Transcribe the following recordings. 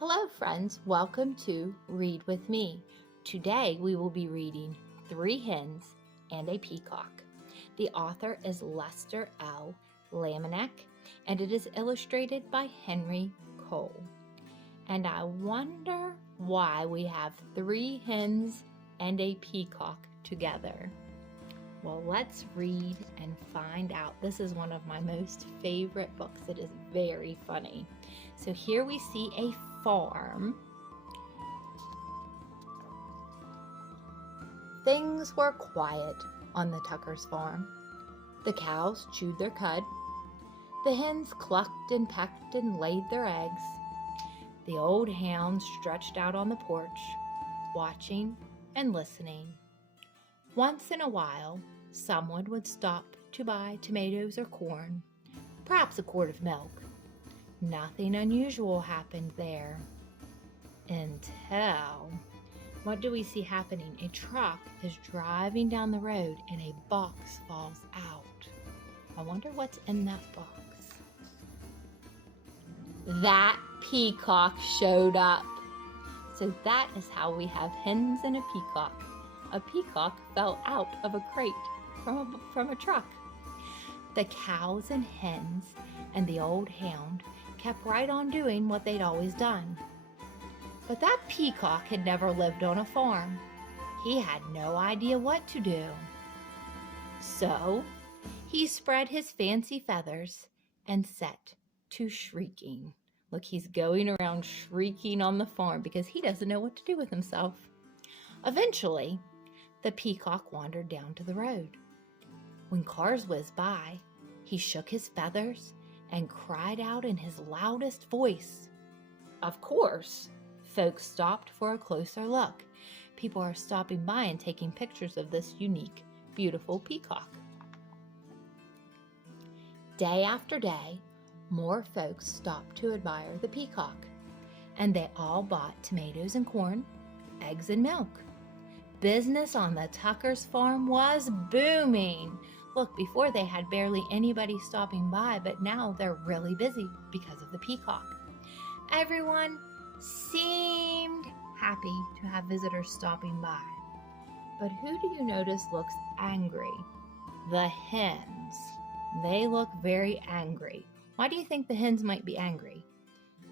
Hello friends, welcome to Read With Me. Today we will be reading Three Hens and a Peacock. The author is Lester L. Laminack and it is illustrated by Henry Cole. And I wonder why we have three hens and a peacock together. Well, let's read and find out. This is one of my most favorite books. It is very funny. So here we see a farm. Things were quiet on the Tuckers' farm. The cows chewed their cud. The hens clucked and pecked and laid their eggs. The old hound stretched out on the porch, watching and listening. Once in a while, someone would stop to buy tomatoes or corn, perhaps a quart of milk. Nothing unusual happened there. Until, what do we see happening? A truck is driving down the road and a box falls out. I wonder what's in that box. That peacock showed up. So that is how we have hens and a peacock. A peacock fell out of a crate from a truck. The cows and hens and the old hound kept right on doing what they'd always done. But that peacock had never lived on a farm. He had no idea what to do. So he spread his fancy feathers and set to shrieking. Look, he's going around shrieking on the farm because he doesn't know what to do with himself. Eventually, the peacock wandered down to the road. When cars whizzed by, he shook his feathers and cried out in his loudest voice. Of course, folks stopped for a closer look. People are stopping by and taking pictures of this unique, beautiful peacock. Day after day, more folks stopped to admire the peacock, and they all bought tomatoes and corn, eggs and milk. Business on the Tuckers' farm was booming. Look, before they had barely anybody stopping by, but now they're really busy because of the peacock. Everyone seemed happy to have visitors stopping by. But who do you notice looks angry? The hens. They look very angry. Why do you think the hens might be angry?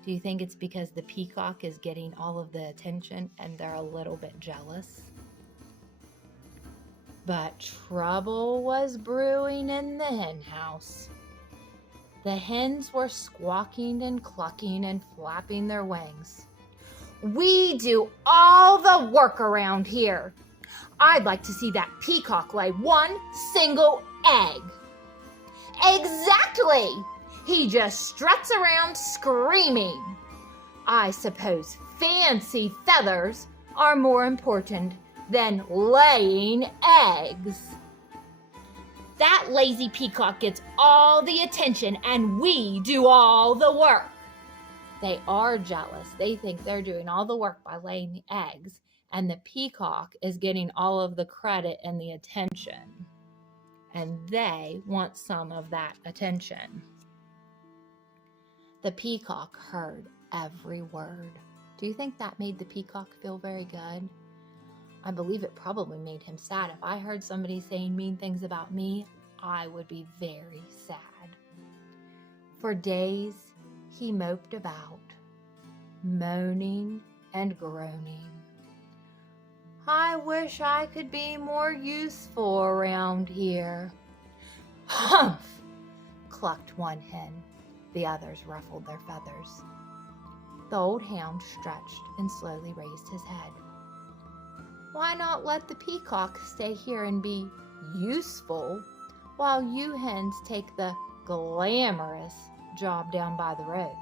Do you think it's because the peacock is getting all of the attention and they're a little bit jealous? But trouble was brewing in the hen house. The hens were squawking and clucking and flapping their wings. We do all the work around here. I'd like to see that peacock lay one single egg. Exactly! He just struts around screaming. I suppose fancy feathers are more important than laying eggs. That lazy peacock gets all the attention and we do all the work. They are jealous. They think they're doing all the work by laying the eggs, and the peacock is getting all of the credit and the attention. And they want some of that attention. The peacock heard every word. Do you think that made the peacock feel very good? I believe it probably made him sad. If I heard somebody saying mean things about me, I would be very sad. For days, he moped about, moaning and groaning. I wish I could be more useful around here. Humph! Clucked one hen. The others ruffled their feathers. The old hound stretched and slowly raised his head. Why not let the peacock stay here and be useful while you hens take the glamorous job down by the road?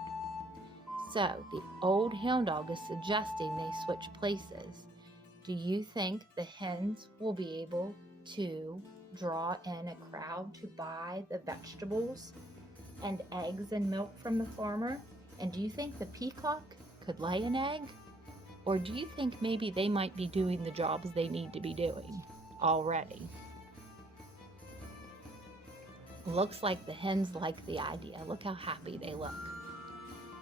So the old hound dog is suggesting they switch places. Do you think the hens will be able to draw in a crowd to buy the vegetables and eggs and milk from the farmer? And do you think the peacock could lay an egg? Or do you think maybe they might be doing the jobs they need to be doing already? Looks like the hens like the idea. Look how happy they look.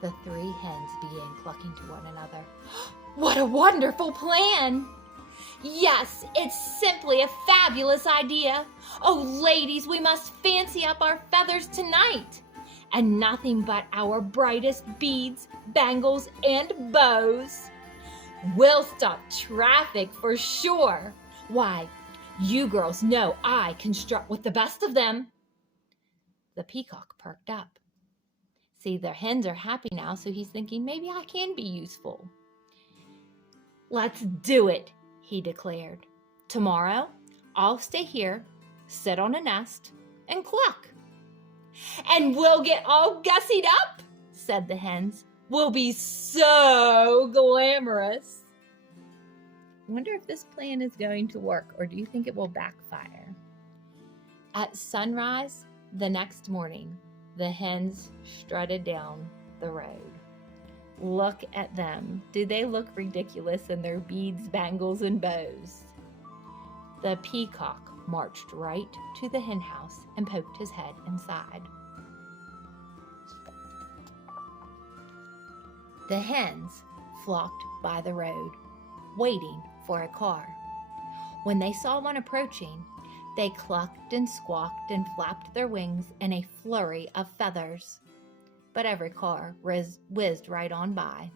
The three hens began clucking to one another. What a wonderful plan! Yes, it's simply a fabulous idea. Oh, ladies, we must fancy up our feathers tonight. And nothing but our brightest beads, bangles, and bows. We'll stop traffic for sure. Why, you girls know I can strut with the best of them. The peacock perked up. See, their hens are happy now, so he's thinking maybe I can be useful. Let's do it, he declared. Tomorrow, I'll stay here, sit on a nest, and cluck. And we'll get all gussied up, said the hens. We'll be so glamorous. I wonder if this plan is going to work, or do you think it will backfire? At sunrise the next morning, the hens strutted down the road. Look at them. Do they look ridiculous in their beads, bangles, and bows? The peacock marched right to the hen house and poked his head inside. The hens flocked by the road, waiting for a car. When they saw one approaching, they clucked and squawked and flapped their wings in a flurry of feathers. But every car whizzed right on by.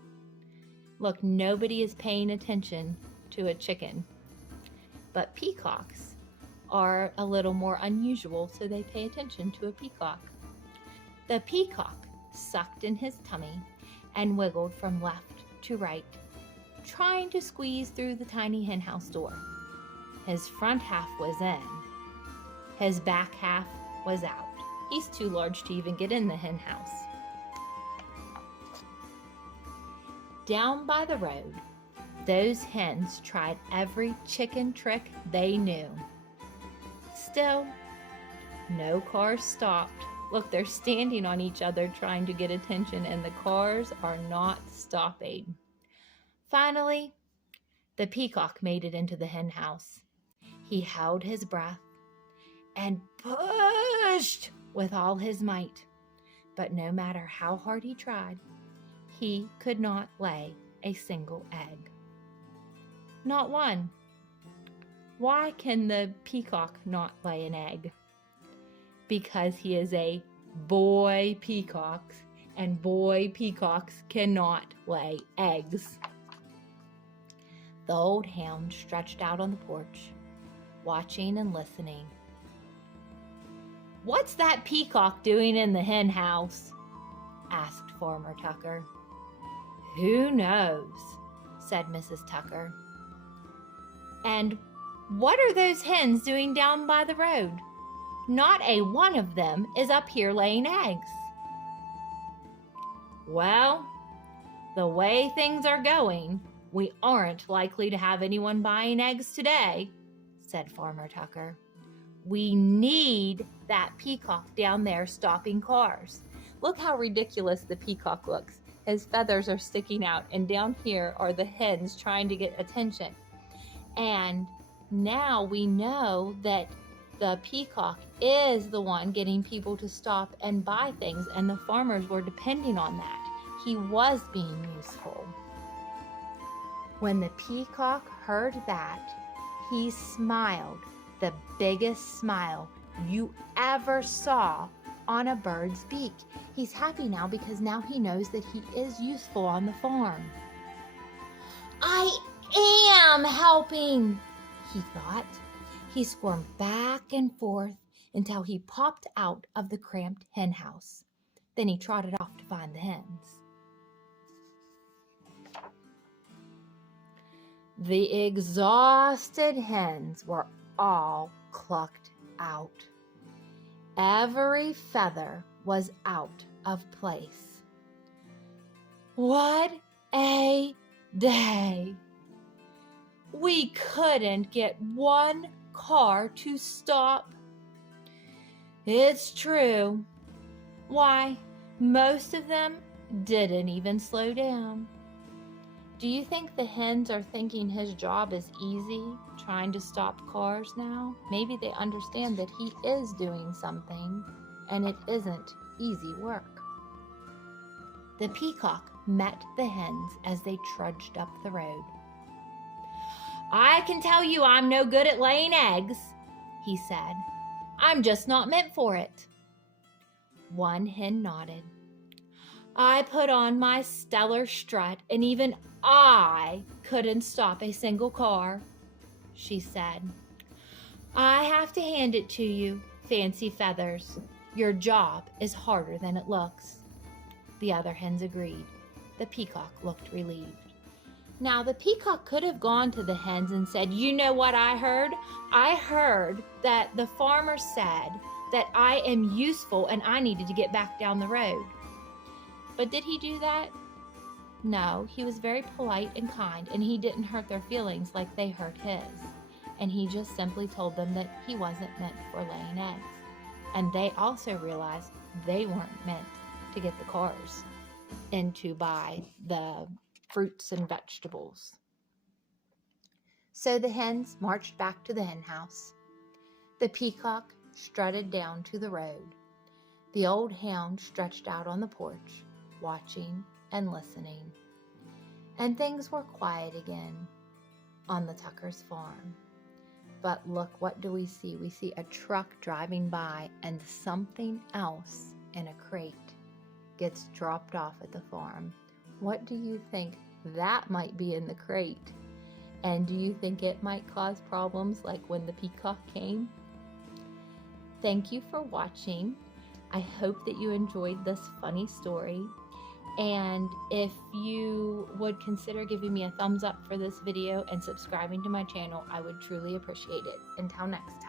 Look, nobody is paying attention to a chicken. But peacocks are a little more unusual, so they pay attention to a peacock. The peacock sucked in his tummy and wiggled from left to right, trying to squeeze through the tiny henhouse door. His front half was in. His back half was out. He's too large to even get in the henhouse. Down by the road, those hens tried every chicken trick they knew. Still, no cars stopped. Look, they're standing on each other trying to get attention, and the cars are not stopping. Finally, the peacock made it into the hen house. He held his breath and pushed with all his might. But no matter how hard he tried, he could not lay a single egg. Not one. Why can the peacock not lay an egg? Because he is a boy peacock, and boy peacocks cannot lay eggs. The old hound stretched out on the porch, watching and listening. "What's that peacock doing in the hen house?" asked Farmer Tucker. "Who knows?" said Mrs. Tucker. "And what are those hens doing down by the road? Not a one of them is up here laying eggs." "Well, the way things are going, we aren't likely to have anyone buying eggs today," said Farmer Tucker. "We need that peacock down there stopping cars. Look how ridiculous the peacock looks. His feathers are sticking out, and down here are the hens trying to get attention. And now we know that the peacock is the one getting people to stop and buy things, and the farmers were depending on that. He was being useful." When the peacock heard that, he smiled the biggest smile you ever saw on a bird's beak. He's happy now because now he knows that he is useful on the farm. "I am helping," he thought. He squirmed back and forth until he popped out of the cramped hen house. Then he trotted off to find the hens. The exhausted hens were all clucked out. Every feather was out of place. What a day! We couldn't get one car to stop. It's true. Why, most of them didn't even slow down. Do you think the hens are thinking his job is easy, trying to stop cars now? Maybe they understand that he is doing something, and it isn't easy work. The peacock met the hens as they trudged up the road. "I can tell you I'm no good at laying eggs," he said. "I'm just not meant for it." One hen nodded. "I put on my stellar strut, and even I couldn't stop a single car," she said. "I have to hand it to you, Fancy Feathers. Your job is harder than it looks." The other hens agreed. The peacock looked relieved. Now, the peacock could have gone to the hens and said, "You know what I heard? I heard that the farmer said that I am useful and I needed to get back down the road." But did he do that? No, he was very polite and kind, and he didn't hurt their feelings like they hurt his. And he just simply told them that he wasn't meant for laying eggs. And they also realized they weren't meant to get the cars and to buy the fruits and vegetables. So the hens marched back to the hen house. The peacock strutted down to the road. The old hound stretched out on the porch, watching and listening. And things were quiet again on the Tuckers' farm. But look, what do we see? We see a truck driving by and something else in a crate gets dropped off at the farm. What do you think that might be in the crate? And do you think it might cause problems like when the peacock came? Thank you for watching. I hope that you enjoyed this funny story. And if you would consider giving me a thumbs up for this video and subscribing to my channel, I would truly appreciate it. Until next time.